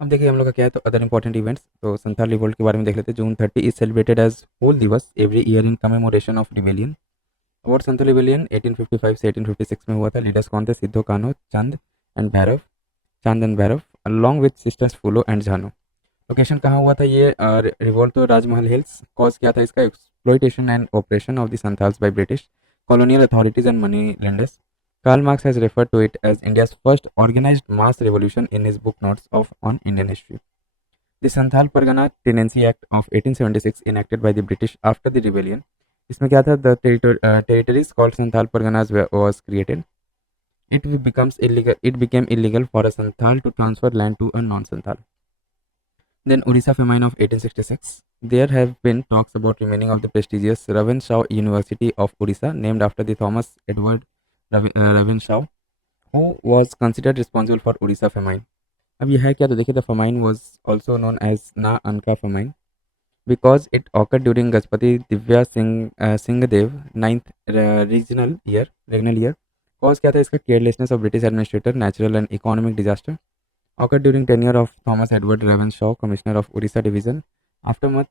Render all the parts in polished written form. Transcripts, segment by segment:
अब देखिए हम लोग का क्या है, तो अदर इंपॉर्टेंट इवेंट्स, तो संथाल रिवोल्ट के बारे में देख लेते हैं। जून 30 इज सेलिब्रेटेड एज होल दिवस every year in commemoration of rebellion. और संथाल रिवेलियन 1855 से 1856 में हुआ था। लीडर्स कौन थे? सिद्धो कान्हो, चांद and Bhairav along with sisters फूलो एंड झानो। लोकेशन कहाँ हुआ था ये रिवोल्ट? तो राजमहल हिल्स। कॉज क्या था इसका? Exploitation and operation of the Santhals by British colonial authorities and money lenders. Karl Marx has referred to it as India's first organized mass revolution in his book Notes of on Indian History. The Santhal Pargana Tenancy Act of 1876 enacted by the British after the rebellion. इसमें क्या था? The territories called Santhal Parganas was created. It became illegal for a Santhal to transfer land to a non-Santhal. Then Odisha famine of 1866. There have been talks about remaining of the prestigious Ravenshaw University of Odisha, named after the Thomas Edward Ravenshaw, who was considered responsible for Odisha famine. अब यह है क्या? तो देखिए, the famine was also known as Na Anka famine because it occurred during Gajpati Divya Singh Dev ninth regnal year. Cause क्या था इसका? Carelessness of British administrator, natural and economic disaster. Occurred during tenure of Thomas Edward Ravenshaw, Commissioner of Odisha Division. Aftermath,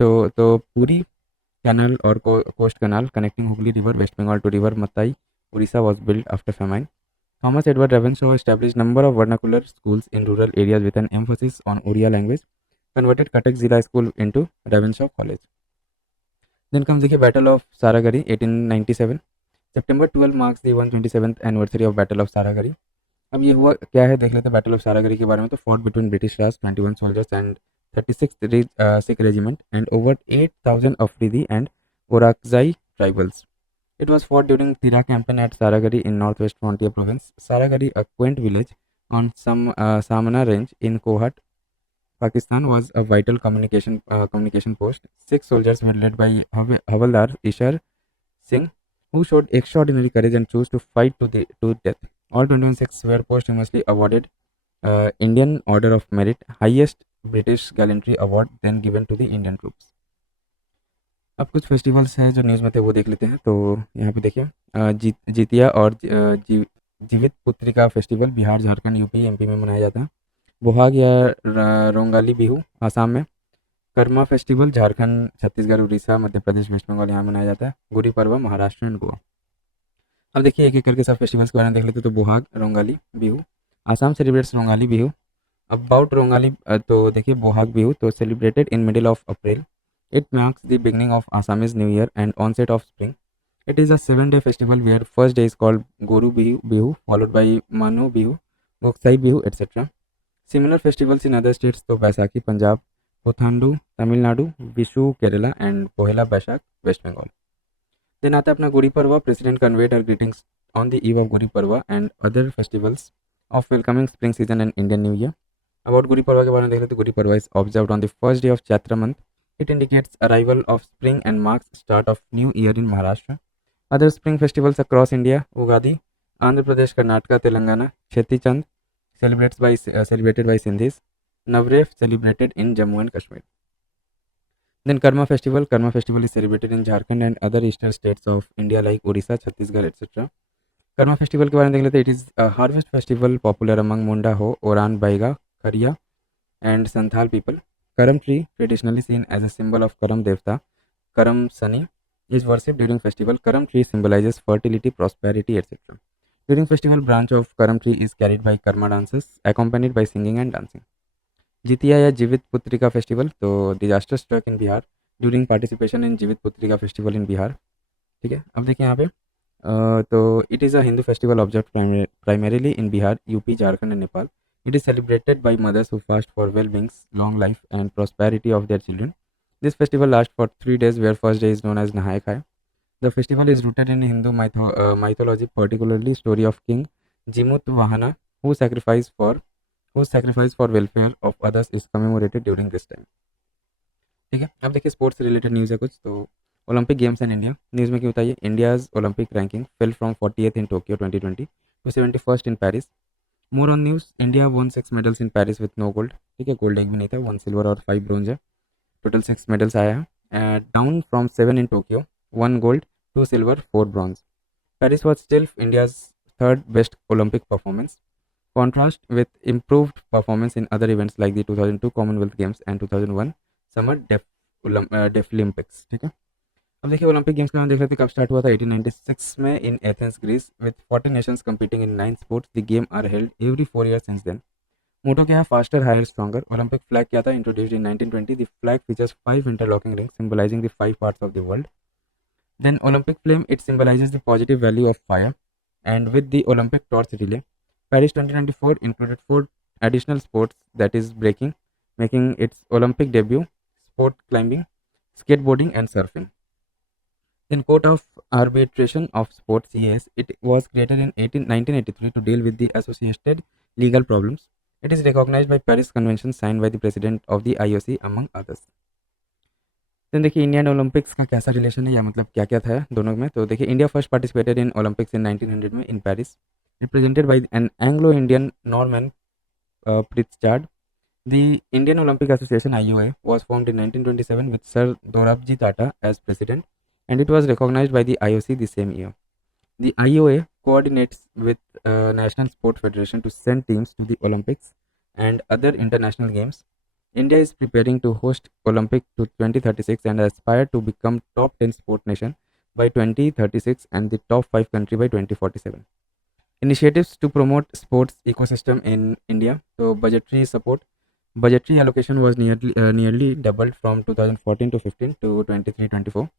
तो पूरी canal or coast canal connecting Hooghly River, West Bengal to River Matai, Odisha was built after famine. Thomas Edward Ravenshaw established number of vernacular schools in rural areas with an emphasis on Odia language, converted Cuttack Zilla School into Ravenshaw College. Then comes the Battle of Saragari, 1897. September 12 marks the 127th anniversary of Battle of Saragari. अब ये हुआ क्या है देख लेते हैं battle of सारागरी के बारे में। तो fought between British Raj 21 soldiers and 36th Sikh regiment and over 8000 Afridi and Orakzai tribals. It was fought during Tira campaign at Saragari in northwest frontier province. Saragari, a quaint village on some Samana range in Kohat, Pakistan, was a vital communication post. 6 soldiers were led by Havaldar Ishar Singh, who showed extraordinary courage and chose to fight to death. All 21 Sikhs were posthumously awarded Indian Order of Merit, highest British gallantry award then given to the Indian troops. अब कुछ festivals हैं जो news में थे वो देख लेते हैं। तो यहाँ पे देखिए जितिया और जीवित पुत्री का festival Bihar, Jharkhand, UP, MP में मनाया जाता है। बोहाग या रोंगाली बिहू आसाम में। कर्मा फेस्टिवल झारखंड, छत्तीसगढ़, उड़ीसा, मध्य प्रदेश, वेस्ट बंगाल यहाँ मनाया जाता है। गुड़ी पर्व महाराष्ट्र एंड गोवा। अब देखिए एक एक करके सब फेस्टिवल्स के बारे में देख लेते हैं। तो बोहाग रोंगाली बिहू, आसाम सेलिब्रेट्स रोंगाली बिहू। अबाउट रोंगाली तो देखिए बोहाग बिहू तो celebrated in middle of April. It marks the beginning of Assamese New Year and onset of spring. It is a 7-day festival where first day is called Goru Bihu, followed by Manu Bihu, Goksai Bihu, etc. Similar festivals in other states तो Baisakhi Punjab, Puthandu Tamil Nadu, Vishu Kerala and Pohela Baishakh west Bengal. Then आता है अपना Gudi Padwa. President conveyed her greetings on the eve of Gudi Padwa and other festivals of welcoming spring season and Indian new year. About Gudi Padwa के बारे में देख लेते. Gudi Padwa is observed on the first day of Chaitra month. It indicates arrival of spring and marks start of new year in Maharashtra. Other spring festivals across India: Ugadi, Andhra Pradesh, Karnataka, Telangana. Cheti Chand celebrated by Sindhis. Navrev celebrated in Jammu and Kashmir. Then Karma Festival. Karma Festival is celebrated in Jharkhand and other eastern states of India like Odisha, Chhattisgarh, etc. Karma Festival के बारे में देख लेते. It is a harvest festival popular among Munda Ho, Oran, Baiga, Kharia and Santhal people. Karam tree, traditionally seen as a symbol of Karam Devta, Karam Sani, is worshipped during festival. Karam tree symbolizes fertility, prosperity, etc. During festival, branch of Karam tree is carried by Karma dancers, accompanied by singing and dancing. Jitiya या Jivit Putrika festival तो disaster struck in Bihar during participation in Jivit Putrika festival in Bihar. ठीक है, अब देखिए यहाँ पे तो it is a Hindu festival observe primarily in Bihar, UP, Jharkhand and Nepal. It is celebrated by mothers who fast for well-beings, long life, and prosperity of their children. This festival lasts for 3 days, where first day is known as Nahai Khai. The festival is rooted in Hindu mythology, particularly story of King Jimut Vahana, whose sacrifice for welfare of others is commemorated during this time. ठीक है, अब देखिए sports से related news है कुछ. तो Olympic games and India news में क्या बताइए. India's Olympic ranking fell from 48th in Tokyo 2020 to 71st in Paris. More on news. India won 6 medals in Paris with no gold. ठीक है, gold एक भी नहीं था. 1 सिल्वर और 5 ब्रोंज है. टोटल 6 मेडल्स आया है. Down from 7 in Tokyo. 1 gold, 2 silver, 4 bronze. Paris was still India's third best Olympic performance. contrast with improved performance in other events like the 2002 Commonwealth Games and 2001 Summer Deaflympics. ठीक है, अब देखिए Olympic games का नाम देख लेते हैं कब स्टार्ट हुआ था 1896 में in Athens Greece with 40 nations competing in 9 sports. The game are held every 4 years since then. Motto क्या है, faster higher stronger. Olympic flag क्या था, introduced in 1920. The flag features 5 interlocking rings symbolising the 5 parts of the world. Then Olympic flame, it symbolizes the positive value of fire. And with the Olympic torch relay, Paris 2024 included 4 additional sports, that is breaking, making its Olympic debut, sport climbing, skateboarding and surfing. Then Court of Arbitration of Sports (CAS), it was created in 1983 to deal with the associated legal problems. It is recognized by Paris Convention signed by the President of the IOC among others. Then देखिए Indian Olympics का कैसा relation है या मतलब क्या क्या था दोनों में. तो देखिए India first participated in Olympics in 1900 में in Paris, represented by an Anglo Indian Norman Pritchard. The Indian Olympic association IOA was formed in 1927 with Sir Dorabji Tata as president, and it was recognized by the IOC the same year. The IOA coordinates with National Sport Federation to send teams to the Olympics and other international games. India is preparing to host Olympic to 2036 and aspire to become top 10 sport nation by 2036 and the top 5 country by 2047. Initiatives to promote sports ecosystem in India. So budgetary allocation was nearly doubled from 2014 to 15 to 23-24.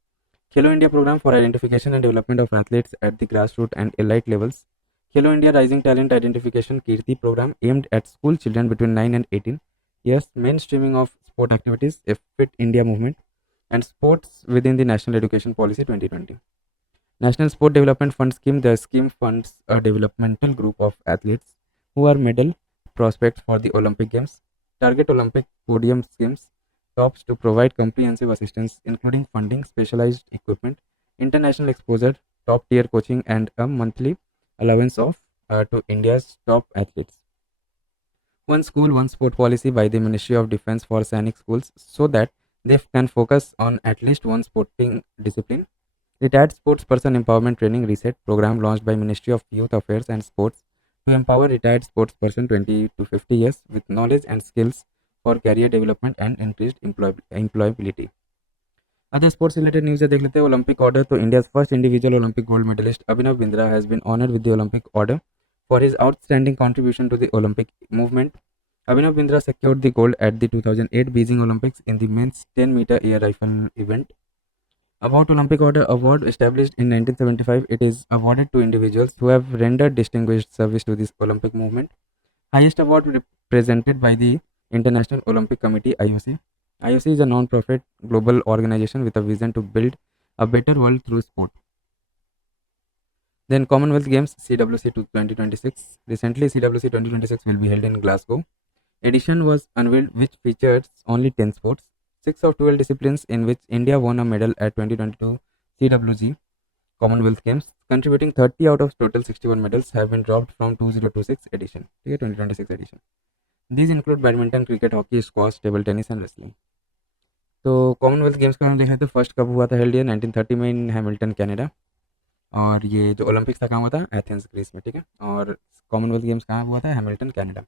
Khelo India program for identification and development of athletes at the grassroots and elite levels. Khelo India Rising Talent Identification Kirti program aimed at school children between 9 and 18. Yes, mainstreaming of sport activities, a Fit India movement, and sports within the National Education Policy 2020. National Sport Development Fund Scheme. The scheme funds a developmental group of athletes who are medal prospects for the Olympic Games. Target Olympic podium schemes tops to provide comprehensive assistance, including funding, specialized equipment, international exposure, top tier coaching, and a monthly allowance of to India's top athletes. One school, one sport policy by the Ministry of Defense for Sainik schools so that they can focus on at least one sporting discipline. Retired sports person empowerment training reset program launched by Ministry of Youth Affairs and Sports to empower retired sports person 20 to 50 years with knowledge and skills for career development and increased employability. Other sports related news है देख लेते हैं. Olympic order. तो India's first individual Olympic gold medalist Abhinav Bindra has been honored with the Olympic order for his outstanding contribution to the Olympic movement. Abhinav Bindra secured the gold at the 2008 Beijing Olympics in the men's 10-meter air rifle event. About Olympic Order award established in 1975, it is awarded to individuals who have rendered distinguished service to this Olympic movement. Highest award presented by the International Olympic Committee (IOC). IOC is a non-profit global organization with a vision to build a better world through sport. Then Commonwealth Games CWC 2026. Recently, CWC 2026 will be held in Glasgow. Edition was unveiled which features only 10 sports, 6 of 12 disciplines in which India won a medal at 2022 CWG Commonwealth Games, contributing 30 out of total 61 medals have been dropped from 2026 edition. 2026 edition. These include badminton, cricket, hockey, squash, table tennis and wrestling. तो Commonwealth games का हम देख रहे थे first कब हुआ था, held year 1930 में इन हैमिल्टन कनाडा. और ये जो ओलंपिक्स था कहाँ हुआ था, एथेंस ग्रीस में. ठीक है, और कॉमनवेल्थ गेम्स कहाँ हुआ था, Hamilton Canada.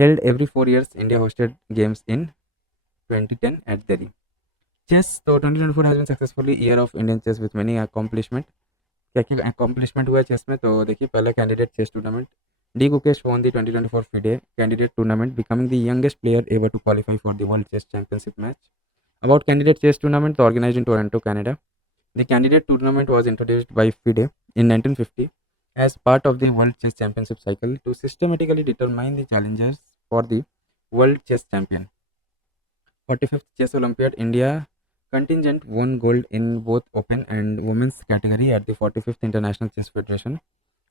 Held every 4 years. India hosted games in 2010 at Delhi. Chess. तो 2024 has been successfully year of Indian chess with many accomplishment. क्या क्या accomplishment हुआ है चेस में, तो देखिए पहला candidate chess tournament. D Gukesh won the 2024 FIDE candidate tournament, becoming the youngest player ever to qualify for the World Chess Championship match. About candidate chess tournament, organized in Toronto, Canada. The candidate tournament was introduced by FIDE in 1950 as part of the World Chess Championship cycle to systematically determine the challengers for the World Chess Champion. 45th Chess Olympiad. India contingent won gold in both open and women's category at the 45th International Chess Federation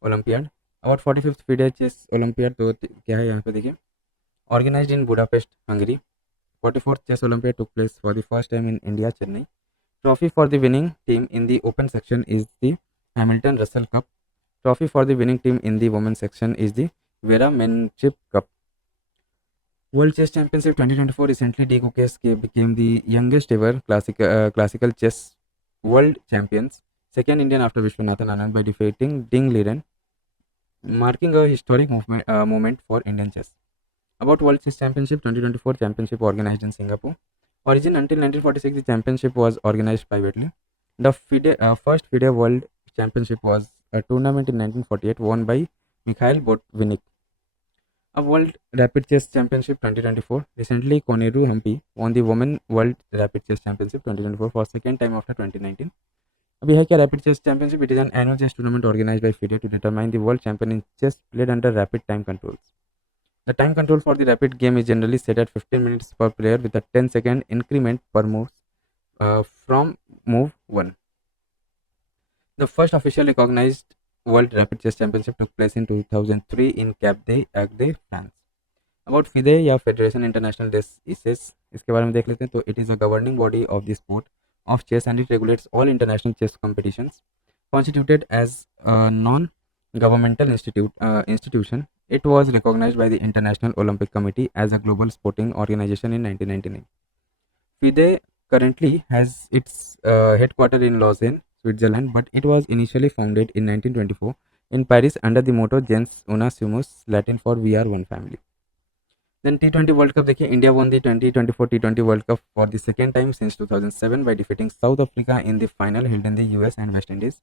Olympiad. About 45th FIDE Chess Olympiad. तो क्या है यहाँ पे देखिए, organized in Budapest, Hungary. 44th Chess Olympiad took place for the first time in India, Chennai. Trophy for the winning team in the open section is the Hamilton Russell Cup. Trophy for the winning team in the women's section is the Vera Menchik Cup. World Chess Championship 2024. Recently, D. Gukesh became the youngest ever classical chess world champions, second Indian after Vishwanathan Anand by defeating Ding Liren marking a historic moment for Indian chess. About World Chess Championship 2024 championship organized in Singapore. Origin until 1946, the championship was organized privately. The first FIDE World Championship was a tournament in 1948 won by Mikhail Botvinnik. A World Rapid Chess Championship 2024. Recently, Koneru Hampi won the Women World Rapid Chess Championship 2024 for second time after 2019. अभी है क्या rapid chess championship? It is an annual chess tournament organised by FIDE to determine the world champion in chess played under rapid time controls. The time control for the rapid game is generally set at 15 minutes per player with a 10-second increment per move from move 1. The first officially recognized World Rapid Chess Championship took place in 2003 in Cap d'Agde, France. About FIDE या Federation International des Chess, इसके बारे में देख लेते हैं. तो it is a governing body of the sport of chess and it regulates all international chess competitions. Constituted as a non-governmental institution, it was recognized by the International Olympic Committee as a global sporting organization in 1999. FIDE currently has its headquarters in Lausanne, Switzerland, but it was initially founded in 1924 in Paris under the motto Gens Una Sumus, Latin for We Are One Family. Then T20 World Cup देखिए, India won the 2024 T20 World Cup for the second time since 2007 by defeating South Africa in the final held in the US and West Indies.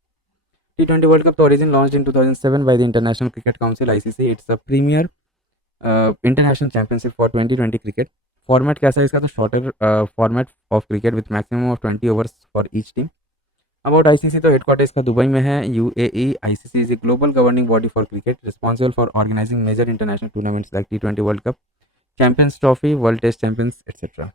T20 World Cup origin launched in 2007 by the International Cricket Council (ICC). It's a premier international championship for 2020 cricket. Format कैसा है इसका? तो shorter format of cricket with maximum of 20 overs for each team. About ICC, तो headquarter इसका Dubai में है, UAE. ICC is a global governing body for cricket responsible for organizing major international tournaments like T20 World Cup, Champions Trophy, World Test Champions, etc.